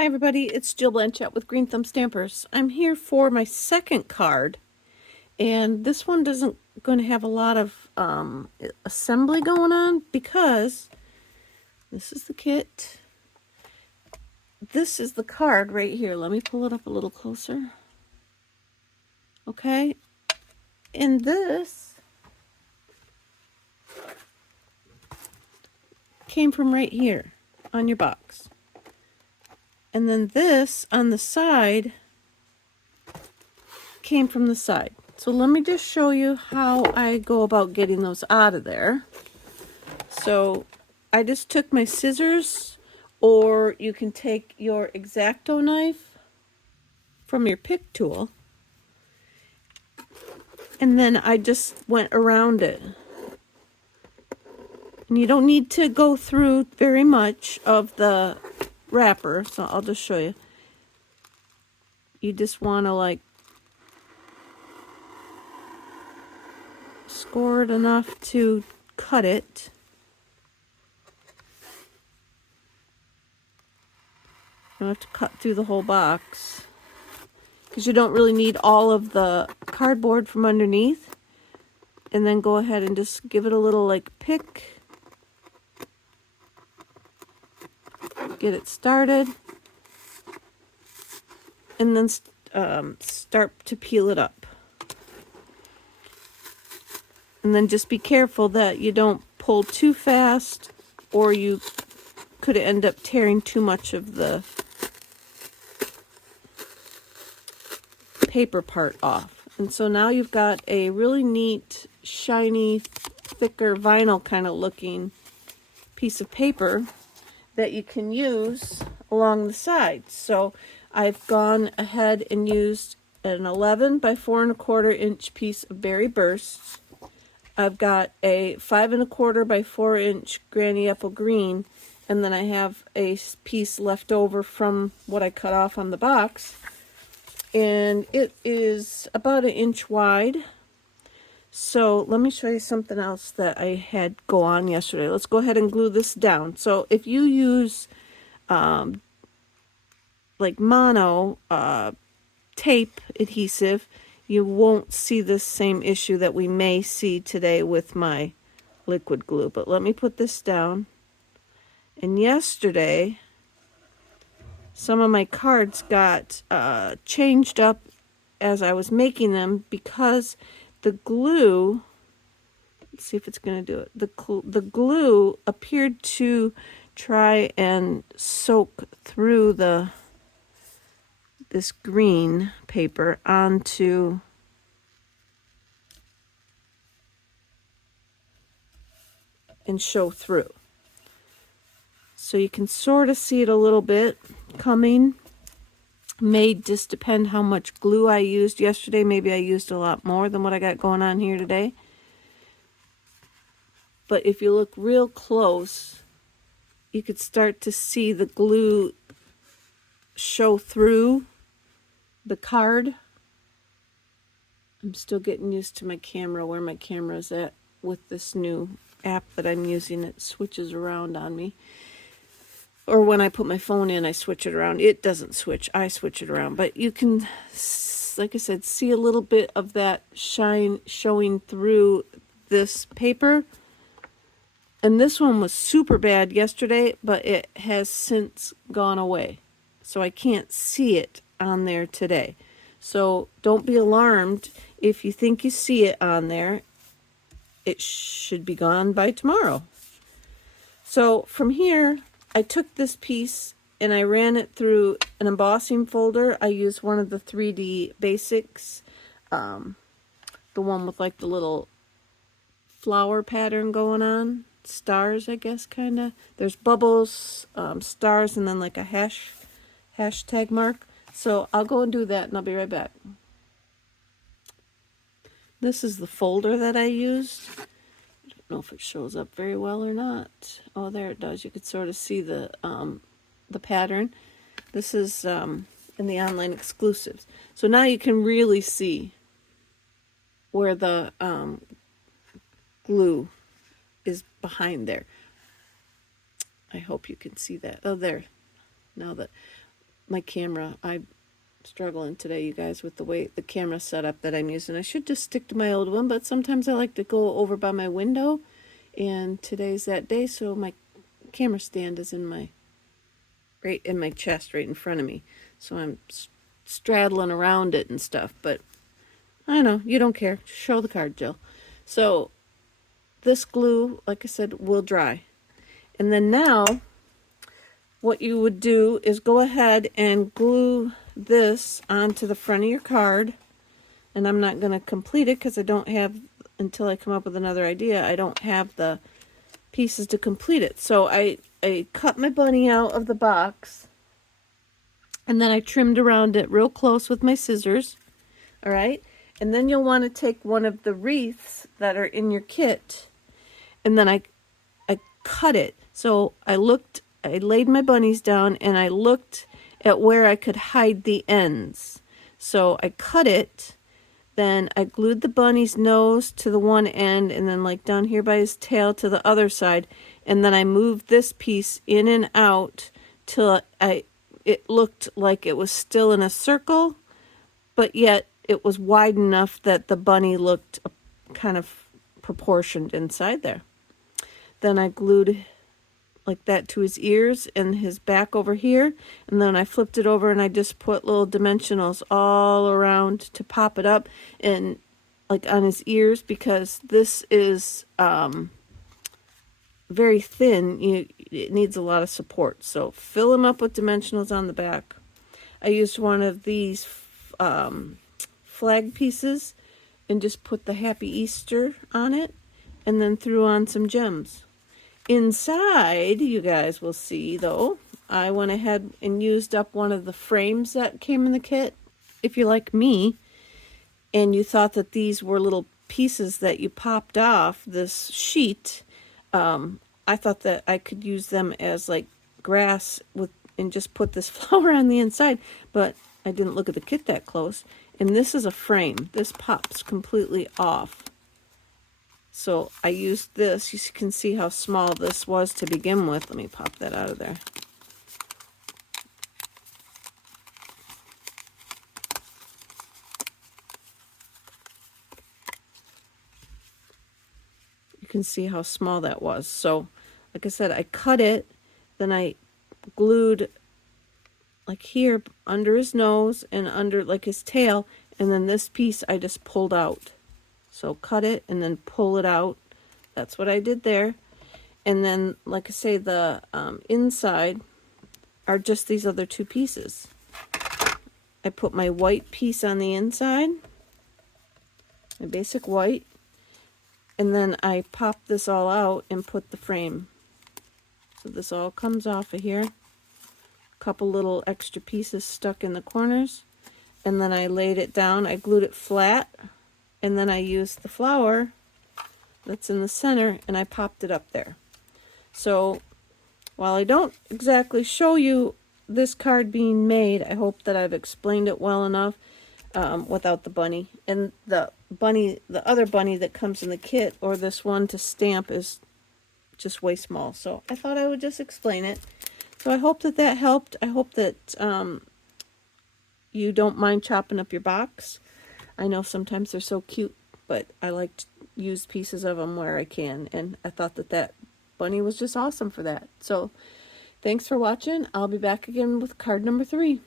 Hi everybody, it's Jill Blanchett with Green Thumb Stampers. I'm here for my second card, and this one doesn't going to have a lot of assembly going on because this is the kit. This is the card right here. Let me pull it up a little closer. Okay, and this came from right here on your box. And then this on the side came from the side. So let me just show you how I go about getting those out of there. So I just took my scissors, or you can take your X-Acto knife from your pick tool, and then I just went around it. And you don't need to go through very much of the wrapper, so I'll just show you. You just want to like score it enough to cut it. You don't have to cut through the whole box, because you don't really need all of the cardboard from underneath. And then go ahead and just give it a little like pick. Get it started. And then start to peel it up. And then just be careful that you don't pull too fast, or you could end up tearing too much of the paper part off. And so now you've got a really neat, shiny, thicker vinyl kind of looking piece of paper that you can use along the sides. So I've gone ahead and used an 11 by 4 1/4 inch piece of Berry Bursts. I've got a 5 1/4 by 4 inch Granny Apple Green, and then I have a piece left over from what I cut off on the box, and it is about 1 inch wide. So let me show you something else that I had go on yesterday. Let's go ahead and glue this down. So if you use like mono tape adhesive, you won't see this same issue that we may see today with my liquid glue. But let me put this down. And yesterday, some of my cards got changed up as I was making them, because the glue, let's see if it's going to do it. The glue appeared to try and soak through this green paper onto and show through. So you can sort of see it a little bit coming. May just depend how much glue I used yesterday. Maybe I used a lot more than what I got going on here today. But if you look real close, you could start to see the glue show through the card. I'm still getting used to my camera, where my camera is at with this new app that I'm using. It switches around on me. Or when I put my phone in, I switch it around. It doesn't switch. I switch it around. But you can, like I said, see a little bit of that shine showing through this paper. And this one was super bad yesterday, but it has since gone away. So I can't see it on there today. So don't be alarmed if you think you see it on there. It should be gone by tomorrow. So from here, I took this piece and I ran it through an embossing folder. I used one of the 3D Basics, the one with like the little flower pattern going on. Stars, I guess, kind of. There's bubbles, stars, and then like a hashtag mark. So I'll go and do that, and I'll be right back. This is the folder that I used. I don't know if it shows up very well or not. Oh, there it does. You could sort of see the pattern. This is in the online exclusives. So now you can really see where the glue is behind there. I hope you can see that. Oh, there. Now that my camera. I'm struggling today, you guys, with the way the camera setup that I'm using. I should just stick to my old one, but sometimes I like to go over by my window, and today's that day, so my camera stand is right in my chest, right in front of me. So I'm straddling around it and stuff, but I know, you don't care. Show the card, Jill. So this glue, like I said, will dry. And then now, what you would do is go ahead and glue this onto the front of your card. And I'm not going to complete it because I don't have, until I come up with another idea, I don't have the pieces to complete it. So I cut my bunny out of the box, and then I trimmed around it real close with my scissors. All right. And then you'll want to take one of the wreaths that are in your kit, and then I cut it. So I laid my bunnies down, and I looked at where I could hide the ends. So I cut it, then I glued the bunny's nose to the one end, and then like down here by his tail to the other side, and then I moved this piece in and out till it looked like it was still in a circle, but yet it was wide enough that the bunny looked kind of proportioned inside there. Then I glued like that to his ears and his back over here, and then I flipped it over and I just put little dimensionals all around to pop it up and like on his ears, because this is very thin. It needs a lot of support, so fill them up with dimensionals on the back. I used one of these flag pieces and just put the Happy Easter on it, and then threw on some gems. Inside, you guys will see, though, I went ahead and used up one of the frames that came in the kit. If you're like me, and you thought that these were little pieces that you popped off this sheet, I thought that I could use them as like grass and just put this flower on the inside, but I didn't look at the kit that close. And this is a frame. This pops completely off. So I used this. You can see how small this was to begin with. Let me pop that out of there. You can see how small that was. So, like I said, I cut it, then I glued like here under his nose and under like his tail, and then this piece I just pulled out. So cut it and then pull it out. That's what I did there. And then, like I say, the inside are just these other two pieces. I put my white piece on the inside, my basic white, and then I popped this all out and put the frame. So this all comes off of here. A couple little extra pieces stuck in the corners. And then I laid it down. I glued it flat. And then I used the flower that's in the center, and I popped it up there. So while I don't exactly show you this card being made, I hope that I've explained it well enough without the bunny. And the other bunny that comes in the kit, or this one to stamp, is just way small. So I thought I would just explain it. So I hope that that helped. I hope that you don't mind chopping up your box. I know sometimes they're so cute, but I like to use pieces of them where I can, and I thought that that bunny was just awesome for that. So thanks for watching. I'll be back again with card number 3.